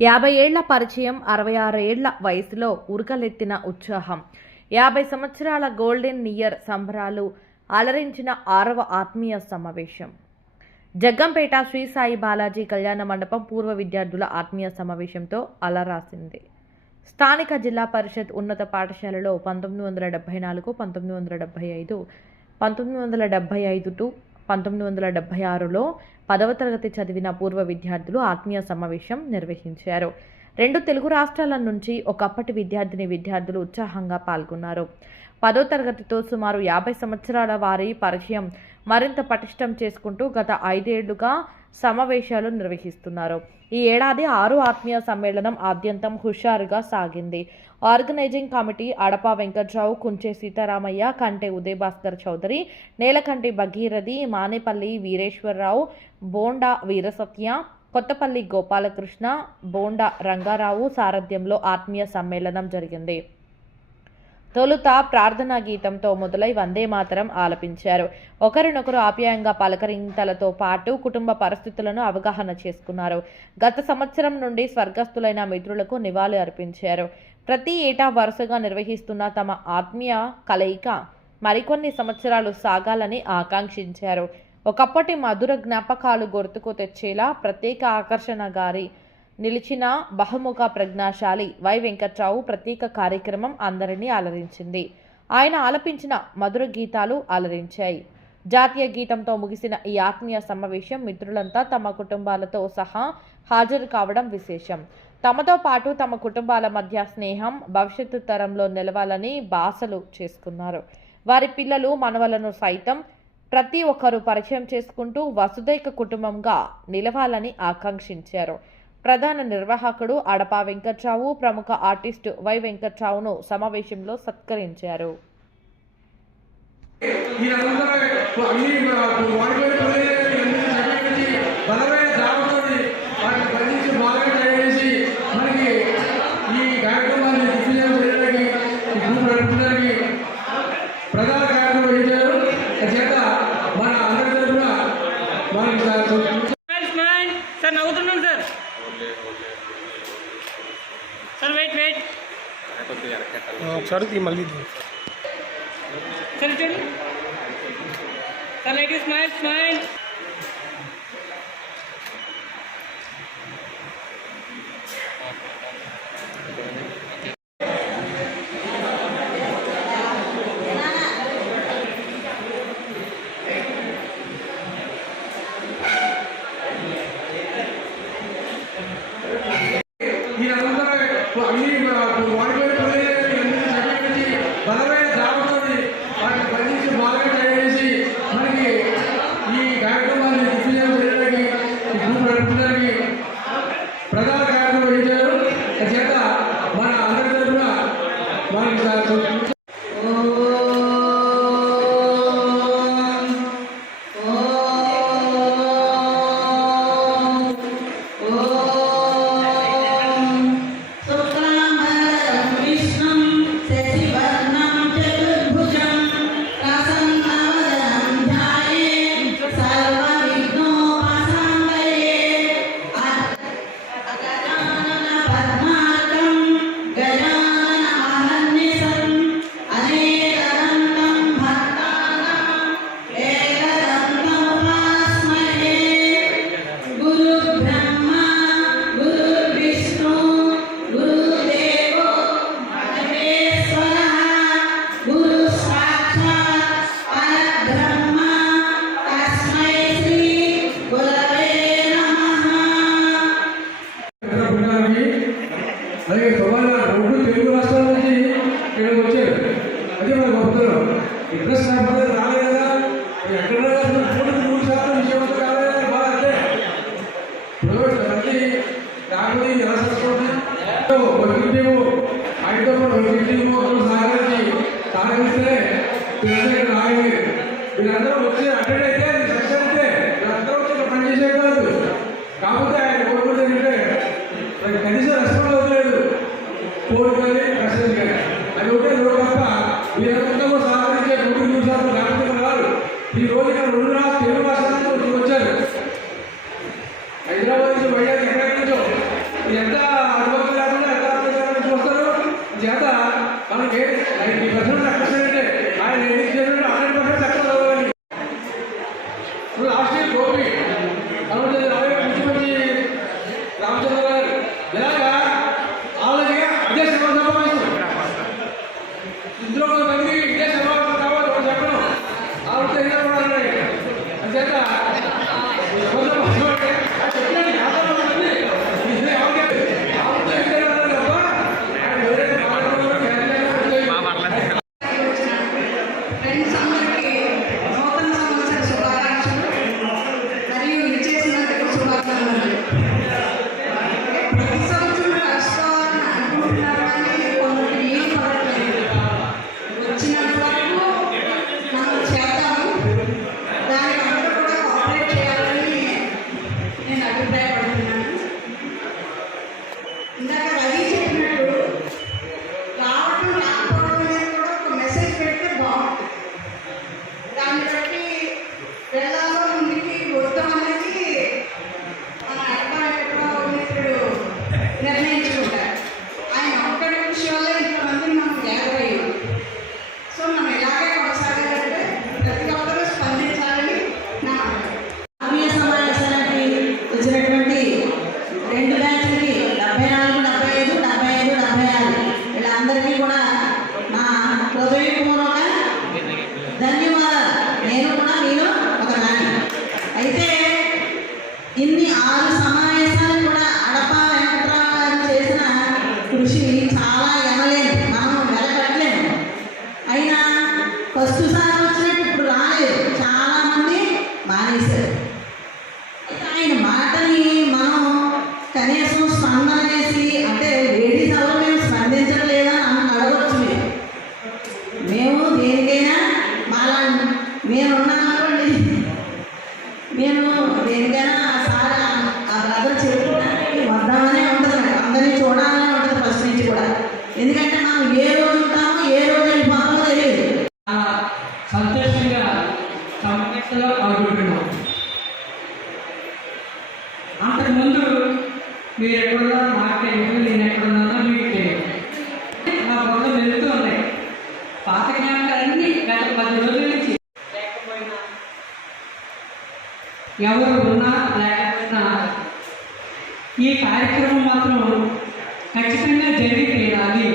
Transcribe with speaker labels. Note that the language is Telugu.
Speaker 1: యాభై ఏళ్ళ పరిచయం అరవై ఆరు వయసులో ఉరకలెత్తిన ఉత్సాహం. యాభై సంవత్సరాల గోల్డెన్ ఇయర్ సంబరాలు అలరించిన ఆరవ ఆత్మీయ సమావేశం. జగ్గంపేట శ్రీ సాయి బాలాజీ కళ్యాణ మండపం పూర్వ విద్యార్థుల ఆత్మీయ సమావేశంతో అలరాసింది. స్థానిక జిల్లా పరిషత్ ఉన్నత పాఠశాలలో పంతొమ్మిది వందల డెబ్బై నాలుగు పంతొమ్మిది వందల డెబ్బై ఐదు పంతొమ్మిది వందల డెబ్బై ఐదు టు పంతొమ్మిది వందల డెబ్బై ఆరులో పదవ తరగతి చదివిన పూర్వ విద్యార్థులు ఆత్మీయ సమావేశం నిర్వహించారు. రెండు తెలుగు రాష్ట్రాల నుంచి ఒకప్పటి విద్యార్థిని విద్యార్థులు ఉత్సాహంగా పాల్గొన్నారు. పదో తరగతితో సుమారు యాభై సంవత్సరాల వారి పరిచయం మరింత పటిష్టం చేసుకుంటూ గత ఐదేళ్ళుగా సమావేశాలు నిర్వహిస్తున్నారు. ఈ ఏడాది ఆరు ఆత్మీయ సమ్మేళనం ఆద్యంతం హుషారుగా సాగింది. ఆర్గనైజింగ్ కమిటీ అడప వెంకట్రావు కుంచే సీతారామయ్య కంటే ఉదయభాస్కర్ చౌదరి నేలకంటి భగీరథి మానేపల్లి వీరేశ్వరరావు బోండా వీరసత్య కొత్తపల్లి గోపాలకృష్ణ బోండా రంగారావు సారథ్యంలో ఆత్మీయ సమ్మేళనం జరిగింది. తొలుత ప్రార్థనా గీతంతో మొదలై వందే మాతరం ఆలపించారు. ఒకరినొకరు ఆప్యాయంగా పలకరింతలతో పాటు కుటుంబ పరిస్థితులను అవగాహన చేసుకున్నారు. గత సంవత్సరం నుండి స్వర్గస్థులైన మిత్రులకు నివాళి అర్పించారు. ప్రతి ఏటా వరుసగా నిర్వహిస్తున్న తమ ఆత్మీయ కలయిక మరికొన్ని సంవత్సరాలు సాగాలని ఆకాంక్షించారు. ఒకప్పటి మధుర జ్ఞాపకాలు గుర్తుకు తెచ్చేలా ప్రత్యేక ఆకర్షణ గారి నిలిచిన బహుముఖ ప్రజ్ఞాశాలి వై వెంకట్రావు ప్రత్యేక కార్యక్రమం అందరినీ అలరించింది. ఆయన ఆలపించిన మధుర గీతాలు అలరించాయి. జాతీయ గీతంతో ముగిసిన ఈ ఆత్మీయ సమావేశం మిత్రులంతా తమ కుటుంబాలతో సహా హాజరు కావడం విశేషం. తమతో పాటు తమ కుటుంబాల మధ్య స్నేహం భవిష్యత్తు తరంలో నిలవాలని బాసలు చేసుకున్నారు. వారి పిల్లలు మనవలను సైతం ప్రతి ఒక్కరూ పరిచయం చేసుకుంటూ వసుదైక కుటుంబంగా నిలవాలని ఆకాంక్షించారు. ప్రధాన నిర్వాహకుడు అడపా వెంకట్రావు ప్రముఖ ఆర్టిస్టు వై వెంకట్రావును సమావేశంలో సత్కరించారు.
Speaker 2: సార్ వెయిట్ వెయిట్
Speaker 3: ఒకసారి తీ మళ్ళీ తీ.
Speaker 2: సార్ ఇటు సార్ లైట్ స్మైల్ స్మైల్
Speaker 4: ஒரு நாள் Gracias. ఇన్ని ఆరు సమావేశాలు కూడా అడప వెంకట్రావు గారు చేసిన కృషి చాలా ఎనలేము మనం వెలకట్టలేము అయినా ఫస్ట్ సార్ వచ్చినట్టు ఇప్పుడు రాలేదు. చాలా మంది మానేశారు. ఆయన మాటని మనం కనీసం స్పందన చేసి అంటే లేడీస్ ఎవరు మేము స్పందించట్లేదా అని అడగవచ్చు మేము. మేము దేనికైనా మాలా నేనున్నాను అనుకోండి నేను దేనికైనా
Speaker 5: సంతోషంగా సమస్యలో పాల్గొంటున్నాం. అంతకుముందు మీరు ఎక్కడున్నా నాకు తెలియదు నేను ఎక్కడున్నా మీకు తెలియదు. మా బుర్ర వెళ్తూ ఉన్నాయి. పాత జ్ఞాపకాలన్నీ గత పది రోజుల నుంచి లేకపోయినా ఎవరు ఉన్నా లేకపోయినా ఈ కార్యక్రమం మాత్రం ఖచ్చితంగా జరిగి తీరాలి